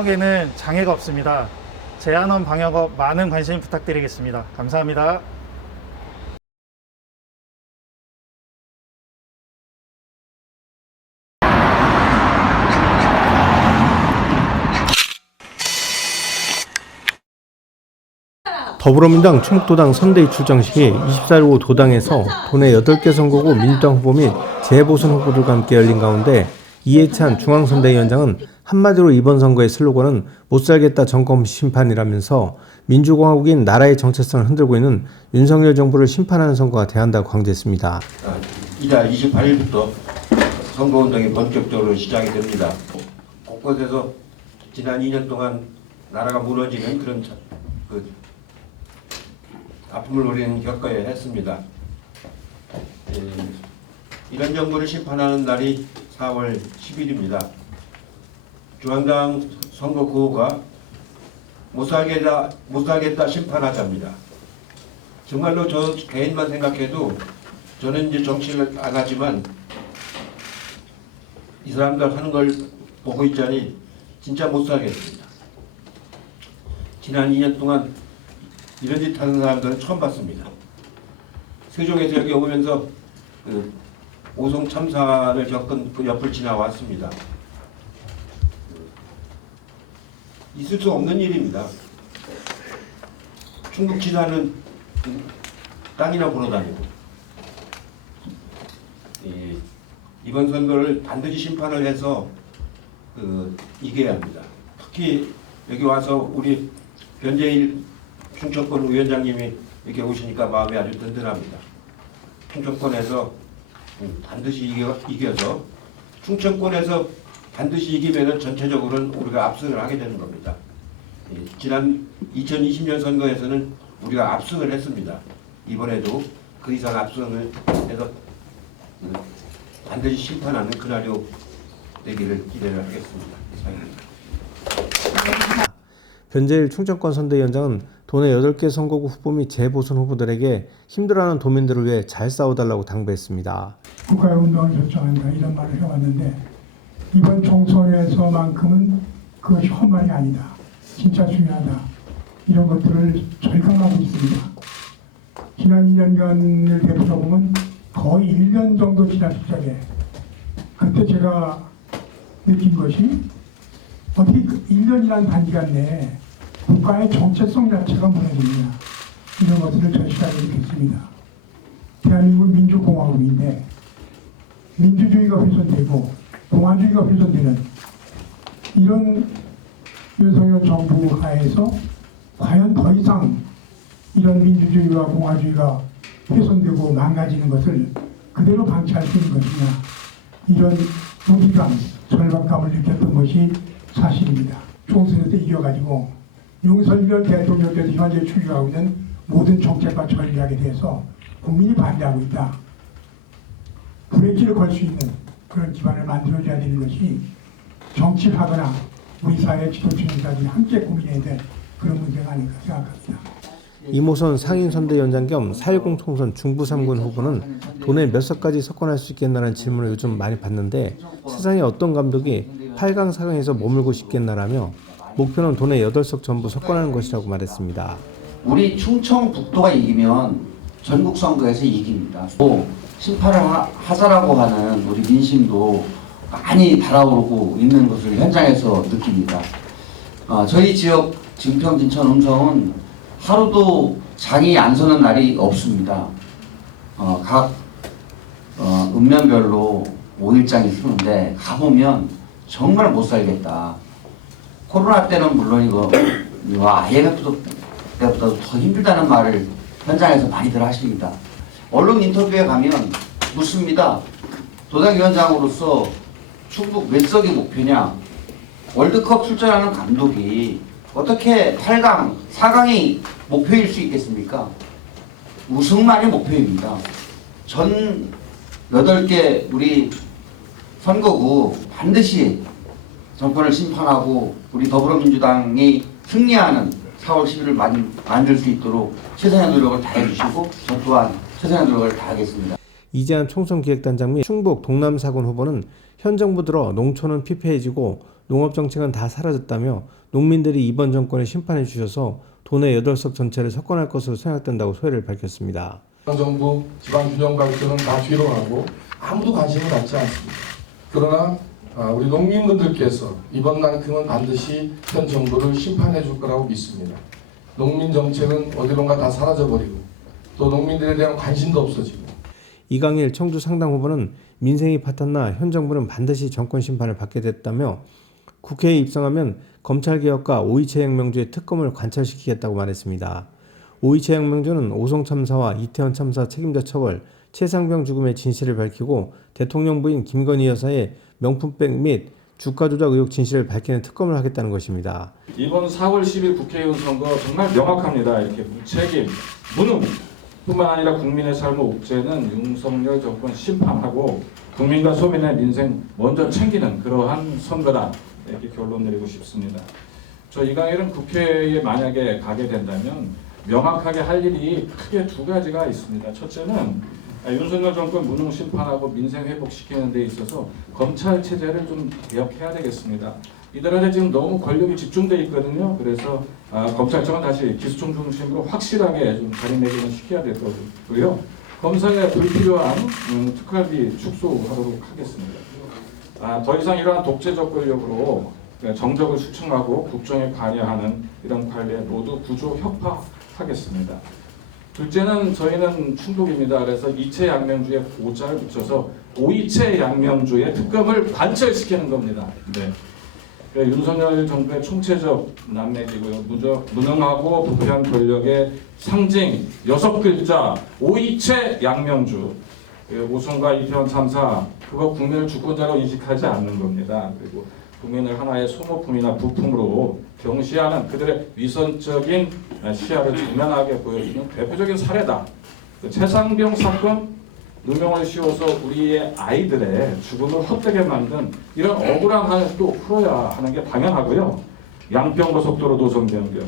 방역에는 장애가 없습니다. 제한원 방역업 많은 관심 부탁드리겠습니다. 감사합니다. 더불어민주당 충북도당 선대위 출정 시 24일 오후 도당에서 도내 8개 선거구 민주당 후보 및 재보선 후보들과 함께 열린 가운데 이해찬 중앙선대위원장은 한마디로 이번 선거의 슬로건은 못살겠다 정권 심판이라면서 민주공화국인 나라의 정체성을 흔들고 있는 윤석열 정부를 심판하는 선거가 돼야 한다고 강조했습니다. 이달 28일부터 선거운동이 본격적으로 시작이 됩니다. 곳곳에서 지난 2년 동안 나라가 무너지는 그런 아픔을 우리는 겪어야 했습니다. 이런 정부를 심판하는 날이 4월 10일입니다. 중앙당 선거 구호가 못살겠다 심판하자입니다. 정말로 저 개인만 생각해도 저는 이제 정치를 안 하지만 이 사람들 하는 걸 보고 있자니 진짜 못 살겠습니다. 지난 2년 동안 이런 짓 하는 사람들은 처음 봤습니다. 세종에서 여기 오면서 오송 참사를 겪은 그 옆을 지나왔습니다. 있을 수 없는 일입니다. 충북지사는 땅이나 보러 다니고 이번 선거를 반드시 심판을 해서 이겨야 합니다. 특히 여기 와서 우리 변재일 충청권 위원장님이 이렇게 오시니까 마음이 아주 든든합니다. 충청권에서 반드시 이겨서 충청권에서 반드시 이기면은 전체적으로는 우리가 압승을 하게 되는 겁니다. 지난 2020년 선거에서는 우리가 압승을 했습니다. 이번에도 그 이상 압승을 해서 반드시 심판하는 그날이 되기를 기대를 하겠습니다. 이상입니다. 변재일 충청권 선대위원장은 도내 8개 선거구 후보 및 재보선 후보들에게 힘들어하는 도민들을 위해 잘 싸워달라고 당부했습니다. 국가의 운동을 결정한다 이런 말을 해왔는데 이번 총선에서만큼은 그것이 헛말이 아니다. 진짜 중요하다. 이런 것들을 절감하고 있습니다. 지난 2년간을 되돌아보면 거의 1년 정도 지난 시점에 그때 제가 느낀 것이 어떻게 1년이라는 단기간 내에 국가의 정체성 자체가 무너집니다. 이런 것들을 절실하게 느꼈습니다. 대한민국 민주공화국인데 민주주의가 훼손되고 공화주의가 훼손되는 이런 윤석열 정부 하에서 과연 더 이상 이런 민주주의와 공화주의가 훼손되고 망가지는 것을 그대로 방치할 수 있는 것이냐 이런 무기감, 절박감을 느꼈던 것이 사실입니다. 총선에서 이겨가지고 윤석열 대통령께서 현재 추진하고 있는 모든 정책과 전략에 대해서 국민이 반대하고 있다. 브레이크를 걸 수 있는 그런 기반을 만들어줘야 되는 것이 정치를 하거나 우리 사회 지도층까지 함께 고민해야 될 그런 문제가 아닐까 생각합니다. 이모선 상임선대위원장 겸 4.10 총선 중부 3군 후보는 도내 몇 석까지 석권할 수 있겠나라는 질문을 요즘 많이 받는데 세상에 어떤 감독이 8강 4강에서 머물고 싶겠나라며 목표는 도내 8석 전부 석권하는 것이라고 말했습니다. 우리 충청북도가 이기면 전국 선거에서 이깁니다. 또 심판을 하자라고 하는 우리 민심도 많이 달아오르고 있는 것을 현장에서 느낍니다. 저희 지역 증평, 진천, 음성은 하루도 장이 안 서는 날이 없습니다. 각 읍면별로 5일장이 서는데 가보면 정말 못 살겠다. 코로나 때는 물론이고 IMF 때보다도 더 힘들다는 말을 현장에서 많이들 하십니다. 언론 인터뷰에 가면 묻습니다. 도당위원장으로서 충북 몇 석이 목표냐? 월드컵 출전하는 감독이 어떻게 8강, 4강이 목표일 수 있겠습니까? 우승만이 목표입니다. 전 8개 우리 선거구 반드시 정권을 심판하고 우리 더불어민주당이 승리하는 4월 10일을 만들 수 있도록 최선의 노력을 다해주시고 저 또한 최선의 노력을 다하겠습니다. 이재한 총선기획단장 및 충북 동남 4군 후보는 현 정부 들어 농촌은 피폐해지고 농업정책은 다 사라졌다며 농민들이 이번 정권에 심판해 주셔서 도내 8석 전체를 석권할 것으로 생각된다고 소회를 밝혔습니다. 정부 지방균형 발전은 다 뒤로 하고 아무도 관심을 갖지 않습니다. 그러나 우리 농민분들께서 이번만큼은 반드시 현 정부를 심판해 줄 거라고 믿습니다. 농민 정책은 어디론가 다 사라져버리고 또 농민들에 대한 관심도 없어지고. 이강일 청주 상당 후보는 민생이 파탄나 현 정부는 반드시 정권 심판을 받게 됐다며 국회에 입성하면 검찰개혁과 오이채 혁명주의 특검을 관철시키겠다고 말했습니다. 오이채 혁명주는 오송 참사와 이태원 참사 책임자 처벌, 최상병 죽음의 진실을 밝히고 대통령 부인 김건희 여사의 명품백 및 주가 조작 의혹 진실을 밝히는 특검을 하겠다는 것입니다. 이번 4월 10일 국회의원 선거 정말 명확합니다. 이렇게 무책임, 무능 뿐만 아니라 국민의 삶을 옥죄는 윤석열 정권 심판하고 국민과 소민의 민생 먼저 챙기는 그러한 선거다. 이렇게 결론 내리고 싶습니다. 저 이강일은 국회에 만약에 가게 된다면 명확하게 할 일이 크게 두 가지가 있습니다. 첫째는 윤석열 정권 무능 심판하고 민생 회복시키는 데 있어서 검찰 체제를 좀 개혁해야 되겠습니다. 이들한테 지금 너무 권력이 집중돼 있거든요. 그래서 검찰청은 다시 기수청 중심으로 확실하게 좀 자리매김을 시켜야 될 거고요. 검사에 불필요한 특활비 축소하도록 하겠습니다. 더 이상 이러한 독재적 권력으로 정적을 수청하고 국정에 관여하는 이런 관례 모두 구조 혁파하겠습니다. 둘째는 저희는 충북입니다. 그래서 이채 양명주의 오자를 붙여서 오이채 양명주의 특검을 관철시키는 겁니다. 네. 윤석열 정부의 총체적 난맥이고요. 무능하고 부패한 권력의 상징 6글자 오이채 양명주. 오송과 이태원 참사 그거 국민을 주권자로 인식하지 않는 겁니다. 그리고 국민을 하나의 소모품이나 부품으로 경시하는 그들의 위선적인 시야를 정면하게 보여주는 대표적인 사례다. 최상병 사건 누명을 씌워서 우리의 아이들의 죽음을 헛되게 만든 이런 억울한 한을 또 풀어야 하는 게 당연하고요. 양평고속도로 노선 변경,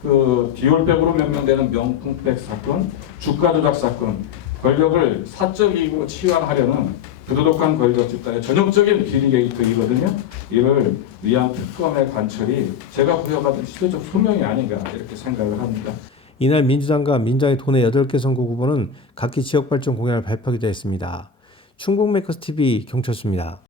그 디올백으로 명명되는 명품백 사건, 주가 조작 사건, 권력을 사적 이익으로 치환하려는 부도덕한 권력 집단의 전형적인 비리게이트이거든요. 이를 위한 특검의 관철이 제가 부여받은 시대적 소명이 아닌가 이렇게 생각을 합니다. 이날 민주당과 민주당의 도내 8개 선거 후보는 각기 지역발전 공약을 발표하기도 했습니다. 충북 메커스TV 경철수입니다.